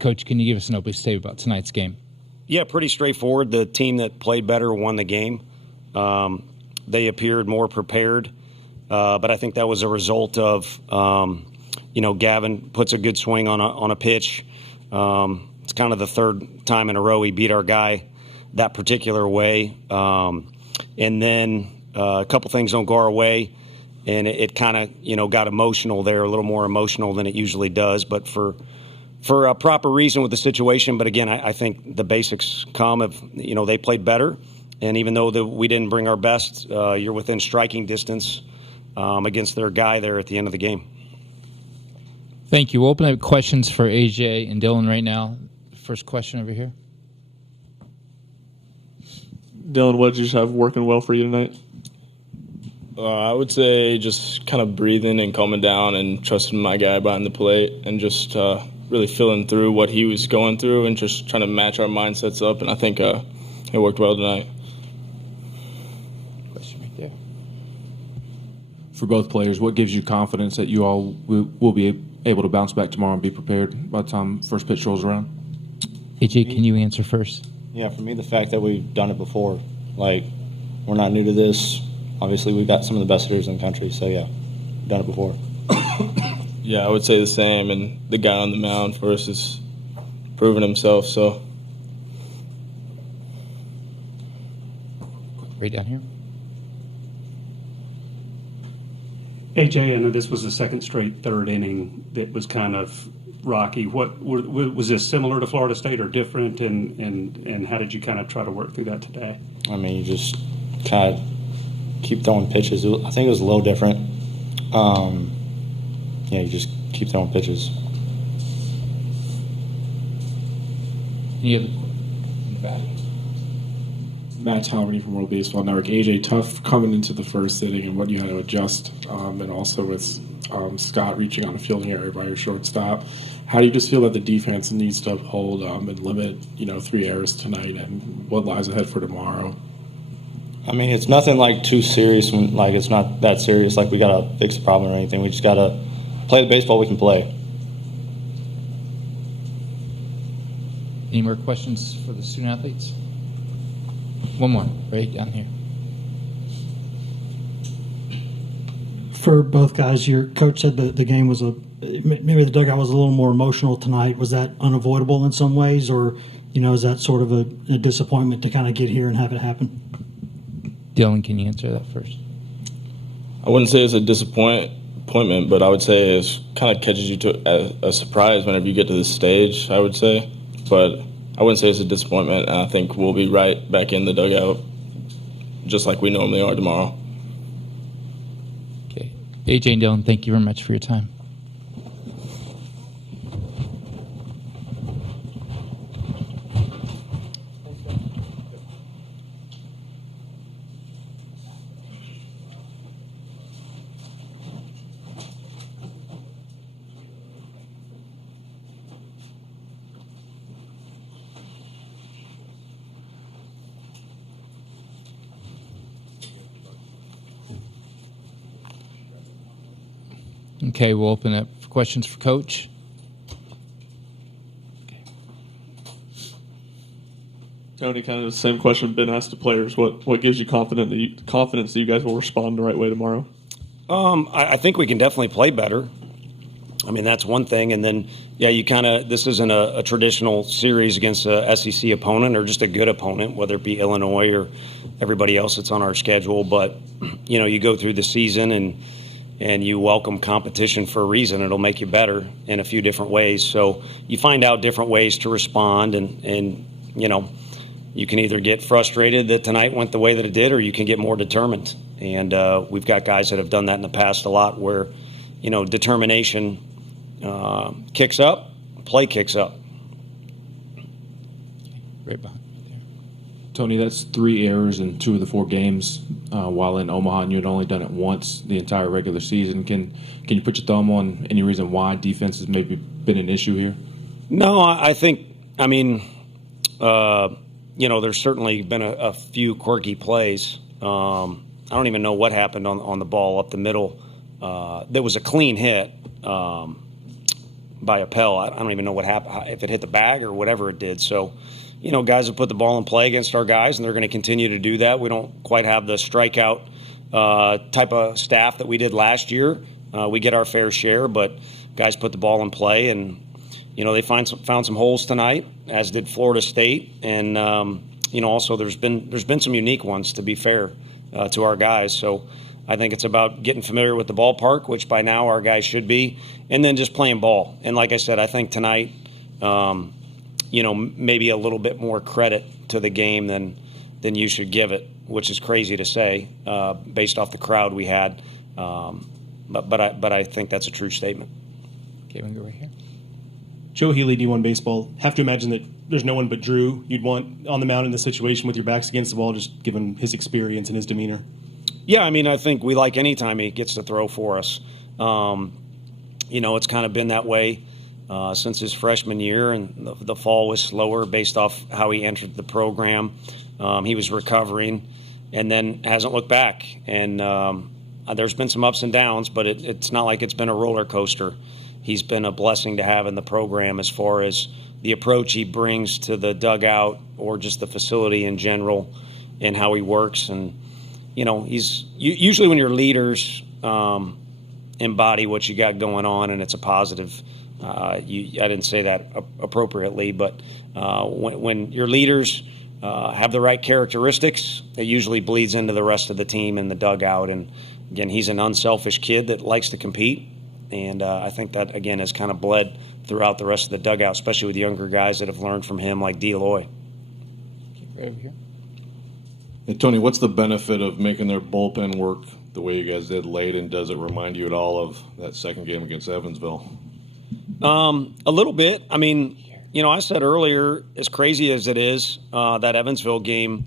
Coach, can you give us an opening statement about tonight's game? Yeah, pretty straightforward. The team that played better won the game. They appeared more prepared, but I think that was a result of, Gavin puts a good swing on a pitch. It's kind of the third time in a row he beat our guy that particular way. And then a couple things don't go our way, and it kind of, got emotional there, a little more emotional than it usually does, but for a proper reason with the situation. But again, I think the basics come of, they played better. And even though we didn't bring our best, you're within striking distance against their guy there at the end of the game. Thank you. We'll open up questions for AJ and Dylan right now. First question over here. Dylan, what did you have working well for you tonight? I would say just kind of breathing and calming down and trusting my guy behind the plate and just really feeling through what he was going through and just trying to match our mindsets up. And I think it worked well tonight. Question right there. For both players, what gives you confidence that you all will be able to bounce back tomorrow and be prepared by the time first pitch rolls around? AJ, can you answer first? Yeah, for me, the fact that we've done it before. Like, we're not new to this. Obviously, we've got some of the best hitters in the country, so yeah, we've done it before. Yeah, I would say the same. And the guy on the mound for us is proving himself, so. Right down here. AJ, I know this was the second straight third inning that was kind of rocky. Was this similar to Florida State or different, and how did you kind of try to work through that today? I mean, you just kind of keep throwing pitches. I think it was a little different. You just keep throwing pitches. Any other in the back? Matt Taubman from World Baseball Network. AJ, tough coming into the first inning and what you had to adjust, and also with Scott reaching on a fielding area by your shortstop. How do you just feel that the defense needs to uphold and limit, 3 errors tonight, and what lies ahead for tomorrow? I mean, it's nothing like too serious. Like, it's not that serious. Like, we gotta fix the problem or anything. We just gotta play the baseball we can play. Any more questions for the student athletes? One more, right down here. For both guys, your coach said that the game was maybe the dugout was a little more emotional tonight. Was that unavoidable in some ways, or is that sort of a disappointment to kind of get here and have it happen? Dylan, can you answer that first? I wouldn't say it's a disappointment, but I would say it's kind of catches you to a surprise whenever you get to this stage, I would say. But I wouldn't say it's a disappointment, and I think we'll be right back in the dugout just like we normally are tomorrow. Okay. AJ and Dylan, thank you very much for your time. Okay, we'll open up for questions for Coach. Tony, kind of the same question Ben asked the players. What gives you confidence that you guys will respond the right way tomorrow? I think we can definitely play better. I mean, that's one thing. And then, this isn't a traditional series against a SEC opponent or just a good opponent, whether it be Illinois or everybody else that's on our schedule. But, you go through the season and you welcome competition for a reason. It'll make you better in a few different ways. So you find out different ways to respond, and you can either get frustrated that tonight went the way that it did, or you can get more determined. And we've got guys that have done that in the past a lot where, determination kicks up, play kicks up. Right behind. Tony, that's 3 errors in 2 of the 4 games. While in Omaha, and you had only done it once the entire regular season. Can you put your thumb on any reason why defense has maybe been an issue here? No, I think, there's certainly been a few quirky plays. I don't even know what happened on the ball up the middle. There was a clean hit, by a Pell. I don't even know what happened, if it hit the bag or whatever it did. So, guys have put the ball in play against our guys, and they're going to continue to do that. We don't quite have the strikeout type of staff that we did last year. We get our fair share, but guys put the ball in play, and they found some holes tonight, as did Florida State, and also there's been some unique ones, to be fair to our guys. So I think it's about getting familiar with the ballpark, which by now our guys should be, and then just playing ball. And like I said, I think tonight, maybe a little bit more credit to the game than you should give it, which is crazy to say based off the crowd we had. But I think that's a true statement. Okay, we can go right here. Joe Healy, D1 Baseball. Have to imagine that there's no one but Drew you'd want on the mound in this situation with your backs against the wall, just given his experience and his demeanor. Yeah, I think we like any time he gets to throw for us. It's kind of been that way since his freshman year, and the fall was slower based off how he entered the program. He was recovering and then hasn't looked back. And there's been some ups and downs, but it's not like it's been a roller coaster. He's been a blessing to have in the program as far as the approach he brings to the dugout or just the facility in general and how he works. And, he's usually when your leaders embody what you got going on and it's a positive. I didn't say that appropriately, but when your leaders have the right characteristics, it usually bleeds into the rest of the team in the dugout. And, again, he's an unselfish kid that likes to compete. And I think that, again, has kind of bled throughout the rest of the dugout, especially with younger guys that have learned from him, like D'Eloy. Right over here. Hey, Tony, what's the benefit of making their bullpen work the way you guys did late, and does it remind you at all of that second game against Evansville? A little bit. I said earlier, as crazy as it is, that Evansville game,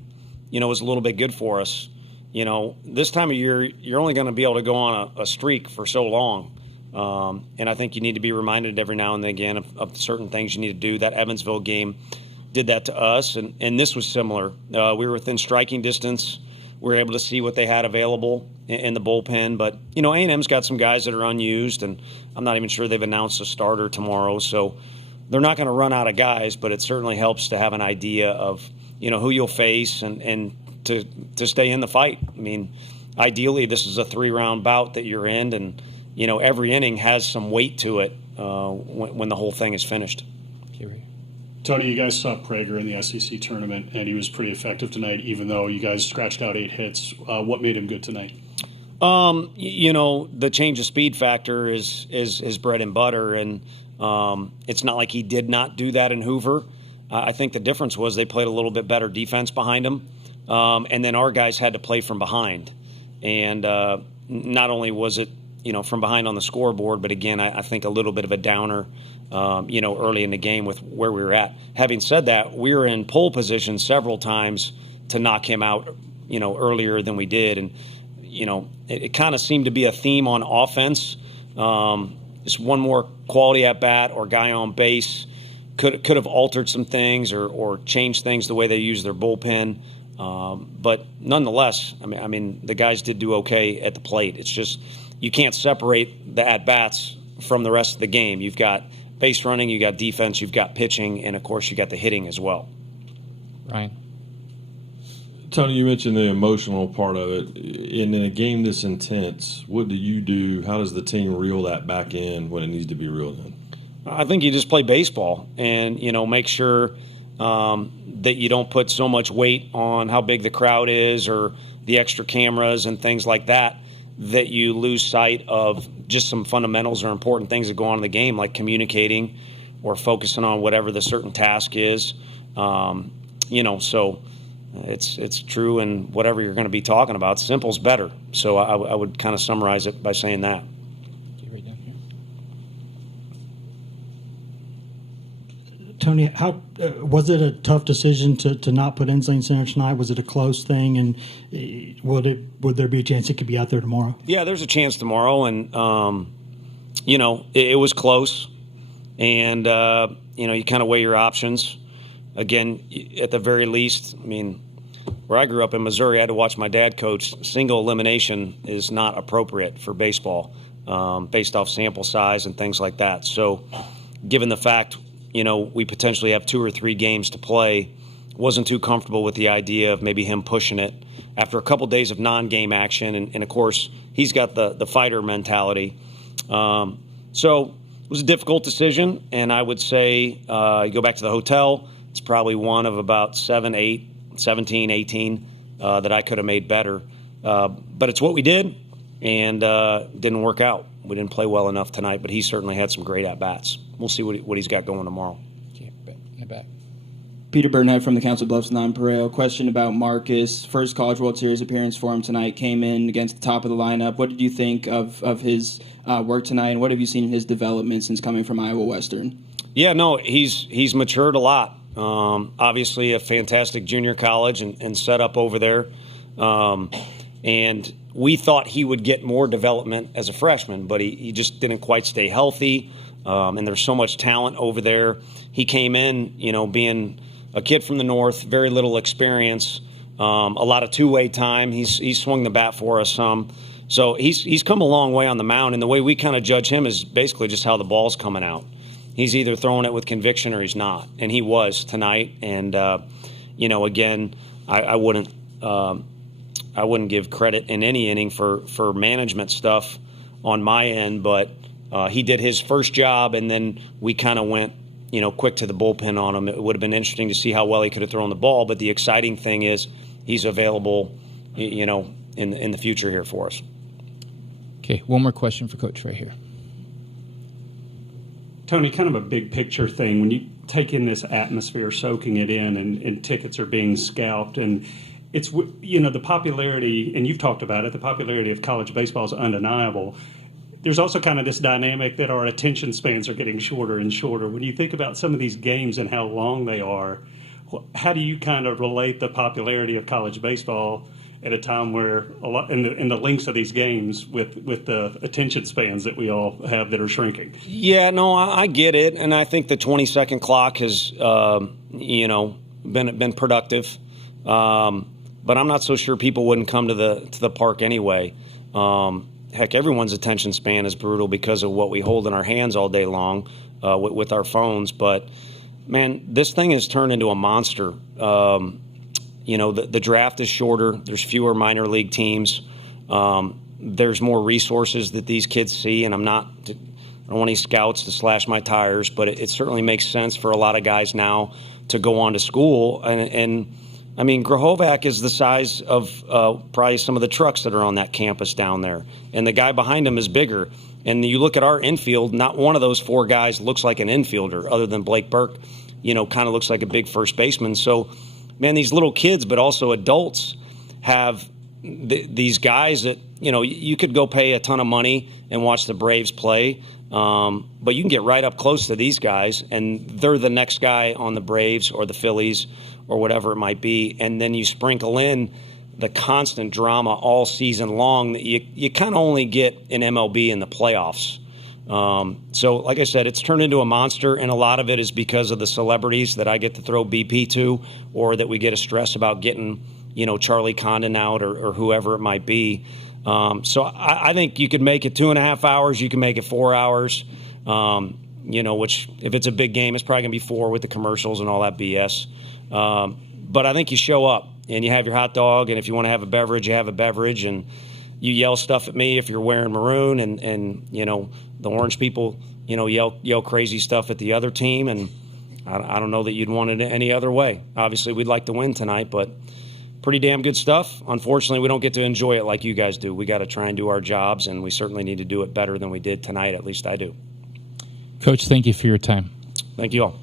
was a little bit good for us. This time of year, you're only going to be able to go on a streak for so long. And I think you need to be reminded every now and then again of certain things you need to do. That Evansville game did that to us, and this was similar. We were within striking distance. We were able to see what they had available in the bullpen. But, A&M's got some guys that are unused, and I'm not even sure they've announced a starter tomorrow. So they're not going to run out of guys, but it certainly helps to have an idea of, who you'll face and to stay in the fight. Ideally, this is a 3-round bout that you're in, and every inning has some weight to it when the whole thing is finished. Tony, you guys saw Prager in the SEC tournament, and he was pretty effective tonight, even though you guys scratched out 8 hits. What made him good tonight? The change of speed factor is his bread and butter, and it's not like he did not do that in Hoover. I think the difference was they played a little bit better defense behind him, and then our guys had to play from behind. And not only was it from behind on the scoreboard, but again, I think a little bit of a downer, early in the game with where we were at. Having said that, we were in pole position several times to knock him out, earlier than we did. And, it kind of seemed to be a theme on offense. Just one more quality at bat or guy on base could have altered some things or changed things the way they use their bullpen. But nonetheless, the guys did do okay at the plate. It's just, you can't separate the at-bats from the rest of the game. You've got base running, you've got defense, you've got pitching, and, of course, you got the hitting as well. Ryan? Tony, you mentioned the emotional part of it. In a game this intense, what do you do? How does the team reel that back in when it needs to be reeled in? I think you just play baseball and, make sure that you don't put so much weight on how big the crowd is or the extra cameras and things like that, that you lose sight of just some fundamentals or important things that go on in the game, like communicating or focusing on whatever the certain task is. So it's true, and whatever you're going to be talking about, simple's better. So I would kind of summarize it by saying that. Right down here. Tony, how was it a tough decision to not put Inslee center tonight? Was it a close thing, and would there be a chance it could be out there tomorrow? Yeah, there's a chance tomorrow, and it was close, and you kind of weigh your options. Again, at the very least, where I grew up in Missouri, I had to watch my dad coach. Single elimination is not appropriate for baseball, based off sample size and things like that. So, given the fact, we potentially have 2 or 3 games to play, wasn't too comfortable with the idea of maybe him pushing it after a couple days of non-game action. And of course, he's got the fighter mentality. So it was a difficult decision, and I would say you go back to the hotel, it's probably one of about 7, 8, 17, 18 that I could have made better. But it's what we did, and didn't work out. We didn't play well enough tonight, but he certainly had some great at-bats. We'll see what he's got going tomorrow. Okay, in the back. Peter Bernheim from the Council Bluffs Nonpareil. Question about Marcus. First College World Series appearance for him tonight. Came in against the top of the lineup. What did you think of his work tonight, and what have you seen in his development since coming from Iowa Western? Yeah, no, he's matured a lot. Obviously, a fantastic junior college and set up over there. And we thought he would get more development as a freshman, but he just didn't quite stay healthy. And there's so much talent over there. He came in, being a kid from the north, very little experience, a lot of two-way time. He's swung the bat for us some. So he's come a long way on the mound, and the way we kind of judge him is basically just how the ball's coming out. He's either throwing it with conviction or he's not, and he was tonight. And again, I wouldn't give credit in any inning for management stuff on my end, but he did his first job, and then we kind of went quick to the bullpen on him. It would have been interesting to see how well he could have thrown the ball, but the exciting thing is he's available, in the future here for us. Okay, one more question for Coach right here. Tony, kind of a big picture thing. When you take in this atmosphere, soaking it in, and tickets are being scalped, and it's, the popularity, and you've talked about it, the popularity of college baseball is undeniable. There's also kind of this dynamic that our attention spans are getting shorter and shorter. When you think about some of these games and how long they are, how do you kind of relate the popularity of college baseball at a time where a lot in the lengths of these games with the attention spans that we all have that are shrinking? Yeah, no, I get it, and I think the 20-second clock has been productive, but I'm not so sure people wouldn't come to the park anyway. Heck, everyone's attention span is brutal because of what we hold in our hands all day long with our phones. But man, this thing has turned into a monster. The draft is shorter. There's fewer minor league teams. There's more resources that these kids see, and I don't want any scouts to slash my tires, but it certainly makes sense for a lot of guys now to go on to school. And I mean, Grahovac is the size of probably some of the trucks that are on that campus down there, and the guy behind him is bigger. And you look at our infield, not one of those 4 guys looks like an infielder, other than Blake Burke, kind of looks like a big first baseman. So, man, these little kids, but also adults, have these guys that, you could go pay a ton of money and watch the Braves play, but you can get right up close to these guys, and they're the next guy on the Braves or the Phillies or whatever it might be. And then you sprinkle in the constant drama all season long that you kind of only get in MLB in the playoffs. So, like I said, it's turned into a monster, and a lot of it is because of the celebrities that I get to throw BP to, or that we get a stress about getting, Charlie Condon out or whoever it might be. So I think you could make it 2.5 hours. You can make it 4 hours, which if it's a big game, it's probably going to be 4 with the commercials and all that BS. But I think you show up and you have your hot dog, and if you want to have a beverage, you have a beverage, and you yell stuff at me if you're wearing maroon, and the orange people, yell crazy stuff at the other team, and I don't know that you'd want it any other way. Obviously, we'd like to win tonight, but pretty damn good stuff. Unfortunately, we don't get to enjoy it like you guys do. We got to try and do our jobs, and we certainly need to do it better than we did tonight. At least I do. Coach, thank you for your time. Thank you all.